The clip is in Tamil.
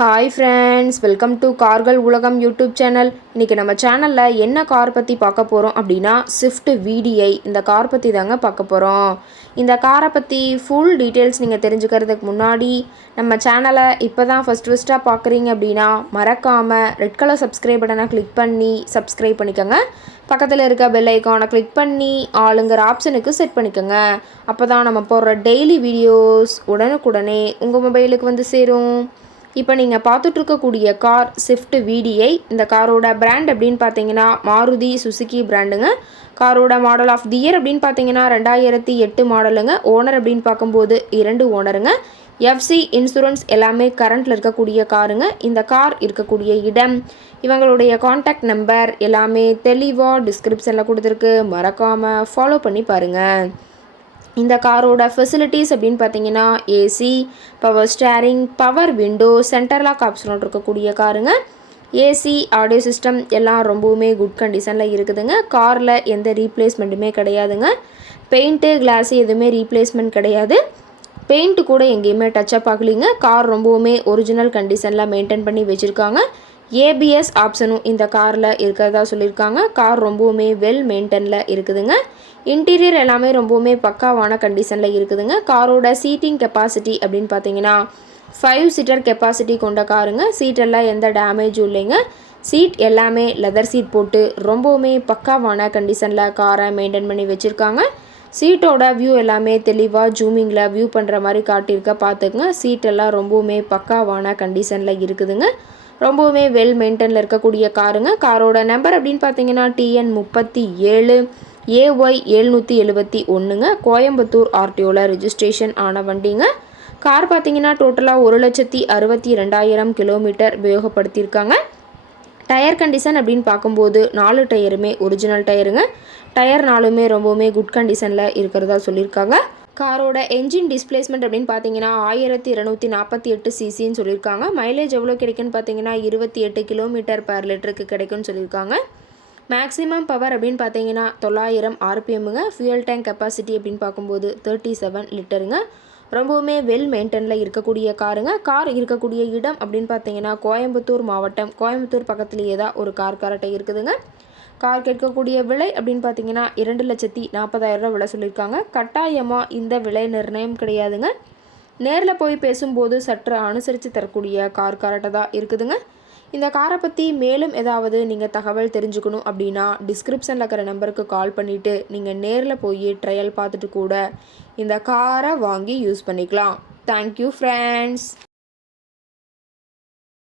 ஹாய் ஃப்ரெண்ட்ஸ், வெல்கம் டு கார்கள் உலகம் யூடியூப் சேனல். இன்றைக்கி நம்ம சேனலில் என்ன கார் பற்றி பார்க்க போகிறோம் அப்படின்னா ஸ்விஃப்ட் VDI இந்த கார் பற்றி தாங்க பார்க்க போகிறோம். இந்த காரை பற்றி ஃபுல் டீட்டெயில்ஸ் நீங்கள் தெரிஞ்சுக்கிறதுக்கு முன்னாடி நம்ம சேனலை இப்போ தான் ஃபஸ்ட்டாக பார்க்குறீங்க அப்படின்னா மறக்காமல் ரெட் கலர் சப்ஸ்கிரைப் பட்டனை கிளிக் பண்ணி சப்ஸ்கிரைப் பண்ணிக்கோங்க. பக்கத்தில் இருக்க பெல் ஐக்கானை கிளிக் பண்ணி ஆளுங்கிற ஆப்ஷனுக்கு செட் பண்ணிக்கோங்க. அப்போ தான் நம்ம போடுற டெய்லி வீடியோஸ் உடனுக்குடனே உங்கள் மொபைலுக்கு வந்து சேரும். இப்போ நீங்கள் பார்த்துட்ருக்கக்கூடிய கார் ஸ்விஃப்ட் VDI. இந்த காரோட பிராண்ட் அப்படின்னு பார்த்தீங்கன்னா மாருதி சுசுகி பிராண்டுங்க. காரோட மாடல் ஆஃப் தி இயர் அப்படின்னு பார்த்தீங்கன்னா 2008 மாடலுங்க. ஓனர் அப்படின்னு பார்க்கும்போது 2 ஓனருங்க. FC இன்சூரன்ஸ் எல்லாமே கரண்ட்டில் இருக்கக்கூடிய காருங்க. இந்த கார் இருக்கக்கூடிய இடம், இவங்களுடைய காண்டாக்ட் நம்பர் எல்லாமே தெளிவாக டிஸ்கிரிப்ஷனில் கொடுத்துருக்கு. மறக்காமல் ஃபாலோ பண்ணி பாருங்கள். இந்த காரோட ஃபெசிலிட்டிஸ் அப்படின்னு பார்த்தீங்கன்னா AC, power steering, power window, centre lock ஆப்ஷனோட இருக்கக்கூடிய காருங்க. ஏசி, ஆடியோ சிஸ்டம் எல்லாம் ரொம்பவுமே குட் கண்டிஷனில் இருக்குதுங்க. காரில் எந்த ரீப்ளேஸ்மெண்ட்டுமே கிடையாதுங்க. பெயிண்ட்டு, கிளாஸு எதுவுமே ரீப்ளேஸ்மெண்ட் கிடையாது. பெயிண்ட்டு கூட எங்கேயுமே டச்சப் ஆகலிங்க. கார் ரொம்பவுமே ஒரிஜினல் கண்டிஷனில் மெயின்டைன் பண்ணி வச்சுருக்காங்க. ABS ஆப்ஷனும் இந்த காரில் இருக்கிறதா சொல்லியிருக்காங்க. கார் ரொம்பவுமே வெல் மெயின்டெனில் இருக்குதுங்க. இன்டீரியர் எல்லாமே ரொம்பவுமே பக்காவான கண்டிஷனில் இருக்குதுங்க. காரோட சீட்டிங் கெப்பாசிட்டி அப்படின்னு பார்த்தீங்கன்னா 5 சீட்டர் கெப்பாசிட்டி கொண்ட காருங்க. சீட்டெல்லாம் எந்த டேமேஜும் இல்லைங்க. சீட் எல்லாமே லெதர் சீட் போட்டு ரொம்பவுமே பக்காவான கண்டிஷனில் காரை மெயின்டைன் பண்ணி வச்சுருக்காங்க. சீட்டோட வியூ எல்லாமே தெளிவாக ஜூமிங்கில் வியூ பண்ணுற மாதிரி காட்டியிருக்க பார்த்துக்குங்க. சீட்டெல்லாம் ரொம்பவுமே பக்காவான கண்டிஷனில் இருக்குதுங்க. ரொம்பவுமே வெல் மெயின்டெனில் இருக்கக்கூடிய காருங்க. காரோட நம்பர் அப்படின்னு பார்த்தீங்கன்னா TN 37 AY 771ங்க. கோயம்புத்தூர் RTOவில் ரெஜிஸ்ட்ரேஷன் ஆன வண்டிங்க. கார் பார்த்தீங்கன்னா டோட்டலாக 1,62,000 கிலோமீட்டர் உபயோகப்படுத்தியிருக்காங்க. டயர் கண்டிஷன் அப்படின்னு பார்க்கும்போது 4 டயருமே ஒரிஜினல் டயருங்க. டயர் 4மே ரொம்பவுமே குட் கண்டிஷனில் இருக்கிறதா சொல்லியிருக்காங்க. காரோட என்ஜின் டிஸ்பிளேஸ்மெண்ட் அப்படின்னு பார்த்தீங்கன்னா 1248 சிசின்னு சொல்லியிருக்காங்க. மைலேஜ் எவ்வளோ கிடைக்குன்னு பார்த்தீங்கன்னா 28 கிலோமீட்டர் பர் லிட்டருக்கு கிடைக்குன்னு சொல்லியிருக்காங்க. மேக்ஸிமம் பவர் அப்படின்னு பார்த்தீங்கன்னா 900 RPMங்க. ஃபியூயல் டேங்க் கெப்பாசிட்டி அப்படின்னு பார்க்கும்போது 37 லிட்டருங்க. ரொம்பவுமே வெல் மெயின்டெனில் இருக்கக்கூடிய காருங்க. கார் இருக்கக்கூடிய இடம் அப்படின்னு பார்த்தீங்கன்னா கோயம்புத்தூர் மாவட்டம். கோயம்புத்தூர் பக்கத்துலேயே தான் ஒரு கார் கரெக்டாக இருக்குதுங்க. கார் கேட்கக்கூடிய விலை அப்படின்னு பார்த்தீங்கன்னா 2,40,000 விலை சொல்லியிருக்காங்க. கட்டாயமாக இந்த விலை நிர்ணயம் கிடையாதுங்க. நேரில் போய் பேசும்போது சற்று அனுசரித்து தரக்கூடிய கார் கரெக்டாக தான் இருக்குதுங்க. இந்த காரை பற்றி மேலும் ஏதாவது நீங்கள் தகவல் தெரிஞ்சுக்கணும் அப்படின்னா டிஸ்கிரிப்ஷனில் இருக்கிற நம்பருக்கு கால் பண்ணிவிட்டு நீங்கள் நேரில் போய் ட்ரையல் பார்த்துட்டு கூட இந்த காரை வாங்கி யூஸ் பண்ணிக்கலாம். Thank you friends.